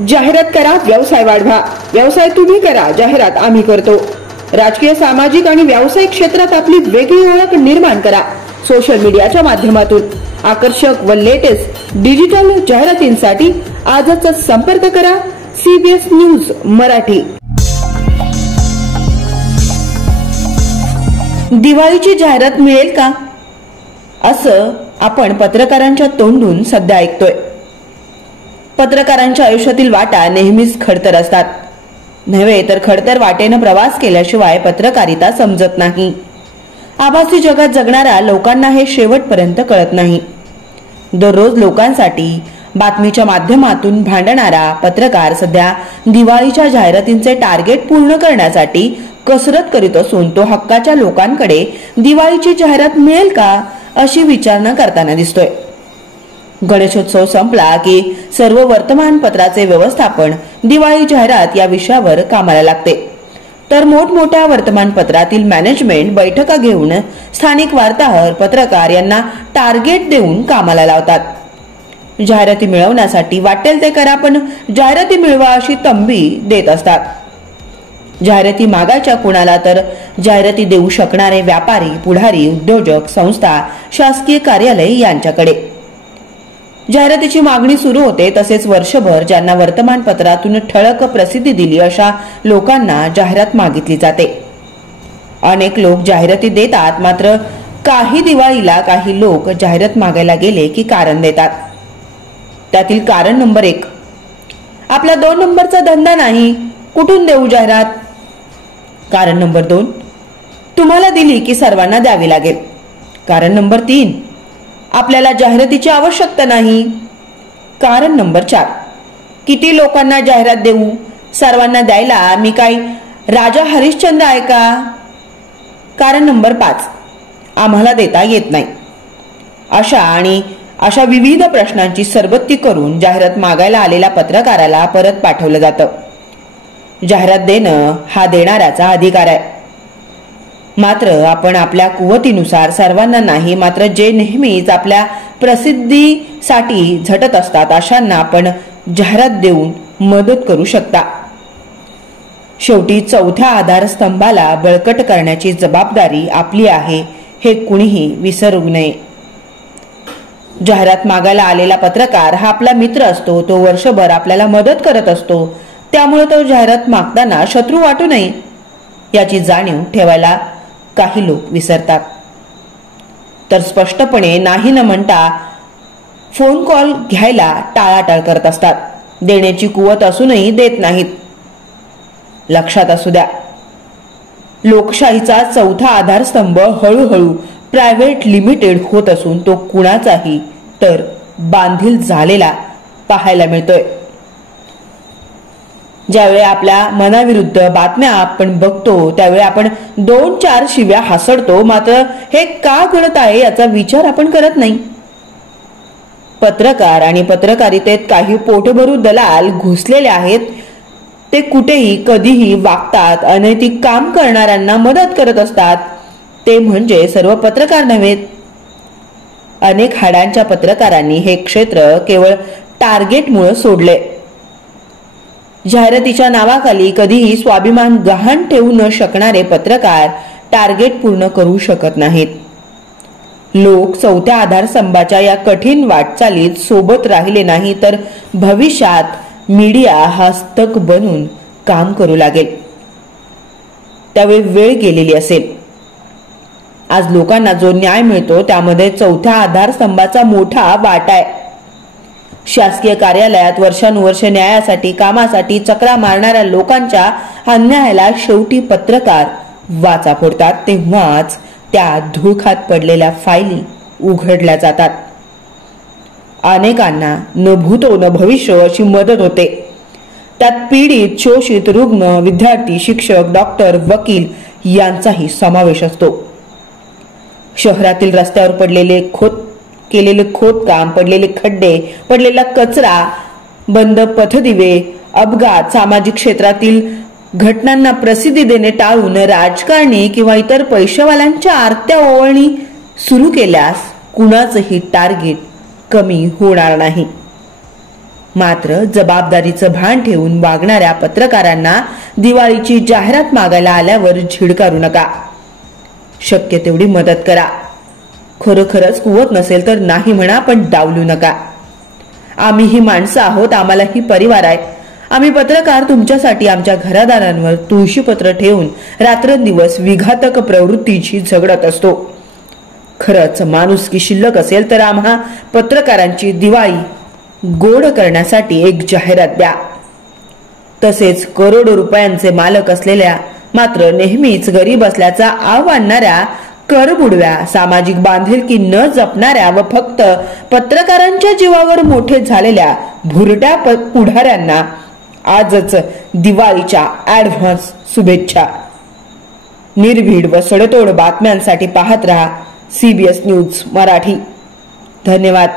जाहिरात करा, व्यवसाय वाढवा. व्यवसाय तुम्ही करा, जाहिरात आम्ही करतो. राजकीय, सामाजिक आणि व्यावसायिक क्षेत्रात आपली वेगळी ओळख निर्माण करा. सोशल मीडियाच्या माध्यमातून आकर्षक व लेटेस्ट डिजिटल जाहिरातींसाठी आजच संपर्क करा. CBS news Marathi. दिवाळीची जाहिरात मिळेल का, असं आपण पत्रकारांच्या तोंडून सध्या ऐकतोय. पत्रकारांच्या आयुष्यातील वाटा नेहमीच खडतर असतात. नव्हे तर खडतर वाटेनं प्रवास केल्याशिवाय पत्रकारिता समजत नाही. आभासी जगात जगणाऱ्या लोकांना हे शेवटपर्यंत कळत नाही. दररोज लोकांसाठी बातमीच्या माध्यमातून भांडणारा पत्रकार सध्या दिवाळीच्या जाहिरातींचे टार्गेट पूर्ण करण्यासाठी कसरत करीत असून तो हक्काच्या लोकांकडे दिवाळीची जाहिरात मिळेल का अशी विचारणा करताना दिसतोय. गणेशोत्सव संपला की सर्व वर्तमानपत्राचे व्यवस्थापन दिवाळी जाहिरात या विषयावर कामाला लागते. तर मोठमोठ्या वर्तमानपत्रातील मॅनेजमेंट बैठका घेऊन स्थानिक वार्ताहर, पत्रकार यांना टार्गेट देऊन कामाला लावतात. जाहिराती मिळवण्यासाठी वाटेल ते करा, पण जाहिराती मिळवा अशी तंबी देत असतात. जाहिराती मागायच्या कुणाला तर जाहिराती देऊ शकणारे व्यापारी, पुढारी, उद्योजक, संस्था, शासकीय कार्यालय यांच्याकडे जाहिरातीची मागणी सुरू होते. तसेच वर्षभर ज्यांना वर्तमानपत्रातून ठळक प्रसिद्धी दिली अशा लोकांना जाहिरात मागितली जाते. अनेक लोक जाहिराती देतात, मात्र काही दिवाळीला काही लोक जाहिरात मागायला गेले की कारण देतात. त्यातील कारण नंबर 1, आपला 2 नंबरचा धंदा नाही, कुठून देऊ जाहिरात. कारण नंबर 2, तुम्हाला दिली की सर्वांना द्यावी लागेल. कारण नंबर 3, आपल्याला जाहिरातीची आवश्यकता नाही. कारण नंबर 4, किती लोकांना जाहिरात देऊ, सर्वांना द्यायला मी काय राजा हरिश्चंद्र आहे का. कारण नंबर 5, आम्हाला देता येत नाही. अशा विविध प्रश्नांची सरबत्ती करून जाहिरात मागायला आलेल्या पत्रकाराला परत पाठवलं जातं. जाहिरात देणं हा देणाऱ्याचा अधिकार आहे. मात्र आपण आपल्या कुवतीनुसार सर्वांना नाही, मात्र जे नेहमीच आपल्या प्रसिद्धीसाठी झटत असतात अशांना आपण जाहिरात देऊन मदत करू शकता. शेवटी चौथ्या आधारस्तंभाला बळकट करण्याची जबाबदारी आपली आहे, हे कुणीही विसरू नये. जाहिरात मागायला आलेला पत्रकार हा आपला मित्र असतो. तो वर्षभर आपल्याला मदत करत असतो. त्यामुळे तो जाहिरात मागताना शत्रू वाटू नये याची जाणीव ठेवायला काही लोक विसरतात. तर स्पष्टपणे नाही न म्हणता फोन कॉल घ्यायला टाळाटाळ करत असतात. देण्याची कुवत असूनही देत नाहीत. लक्षात असू द्या, लोकशाहीचा चौथा आधारस्तंभ हळूहळू प्रायव्हेट लिमिटेड होत असून तो कुणाचाही तर बांधील झालेला पाहायला मिळतोय. ज्यावेळी आपल्या मनाविरुद्ध बातम्या आपण बघतो त्यावेळी आपण 2-4 शिव्या हसडतो, मात्र हे का घडत आहे याचा विचार आपण करत नाही. पत्रकार आणि पत्रकारितेत काही पोटभरू दलाल घुसलेले आहेत. ते कुठेही कधीही वागतात, अनैतिक काम करणाऱ्यांना मदत करत असतात. ते म्हणजे सर्व पत्रकार नव्हेत. अनेक हाडांच्या पत्रकारांनी हे क्षेत्र केवळ टार्गेटमुळे सोडले. जाहिरातीच्या नावाखाली कधीही स्वाभिमान गहाण ठेवू न शकणारे पत्रकार टार्गेट पूर्ण करू शकत नाहीत. लोक चौथ्या आधारस्तंभाच्या या कठीण वाटचालीत सोबत राहिले नाही तर भविष्यात मीडिया हस्तक बनून काम करू लागेल. त्यावेळी वेळ गेलेली असेल. आज लोकांना जो न्याय मिळतो त्यामध्ये चौथ्या आधारस्तंभाचा मोठा वाटा आहे. शासकीय कार्यालयात वर्षानुवर्ष न्यायासाठी, कामासाठी चक्रा मारणाऱ्या लोकांच्या अन्यायाला शेवटी पत्रकार वाचा फोडतात. तेव्हाच त्या धुळखात पडलेल्या फायली उघडल्या जातात. अनेकांना न भूतो न भविष्य अशी मदत होते. त्यात पीडित, शोषित, रुग्ण, विद्यार्थी, शिक्षक, डॉक्टर, वकील यांचाही समावेश असतो. शहरातील रस्त्यावर केलेले खोदकाम, पडलेले खड्डे, पडलेला कचरा, बंद पथदिवे, अपघात, सामाजिक क्षेत्रातील घटनांना प्रसिद्धी देणे टाळून राजकारणी किंवा इतर पैशावाल्यांच्या आरत्या ओवाळणी सुरू केल्यास कुणाचंही टार्गेट कमी होणार नाही. मात्र जबाबदारीचं भान ठेवून वागणाऱ्या पत्रकारांना दिवाळीची जाहिरात मागायला आल्यावर झिडकारू नका. शक्य तेवढी मदत करा. खरोखरच कुवत नसेल तर नाही म्हणा, पण डावलू नका. आम्हीही माणसं आहोत, आम्हालाही परिवार आहे. आम्ही पत्रकार तुमच्यासाठी आमच्या घरादारांवर तुळशीपत्र ठेवून रात्रंदिवस विघातक प्रवृत्तीची झगडत असतो. खरंच माणुसकी शिल्लक असेल तर आम्हा पत्रकारांची दिवाळी गोड करण्यासाठी एक जाहिरात द्या. तसेच करोडो रुपयांचे मालक असलेल्या मात्र नेहमीच गरीब असल्याचा आव आणणाऱ्या, करबुडव्या, सामाजिक बांधिलकी न जपणाऱ्या व फक्त पत्रकारांच्या जीवावर मोठे झालेल्या भुरट्या पुढाऱ्यांना आजच दिवाळीच्या ऍडव्हान्स शुभेच्छा. निर्भीड व सडेतोड बातम्यांसाठी पाहत रहा CBS न्यूज मराठी. धन्यवाद.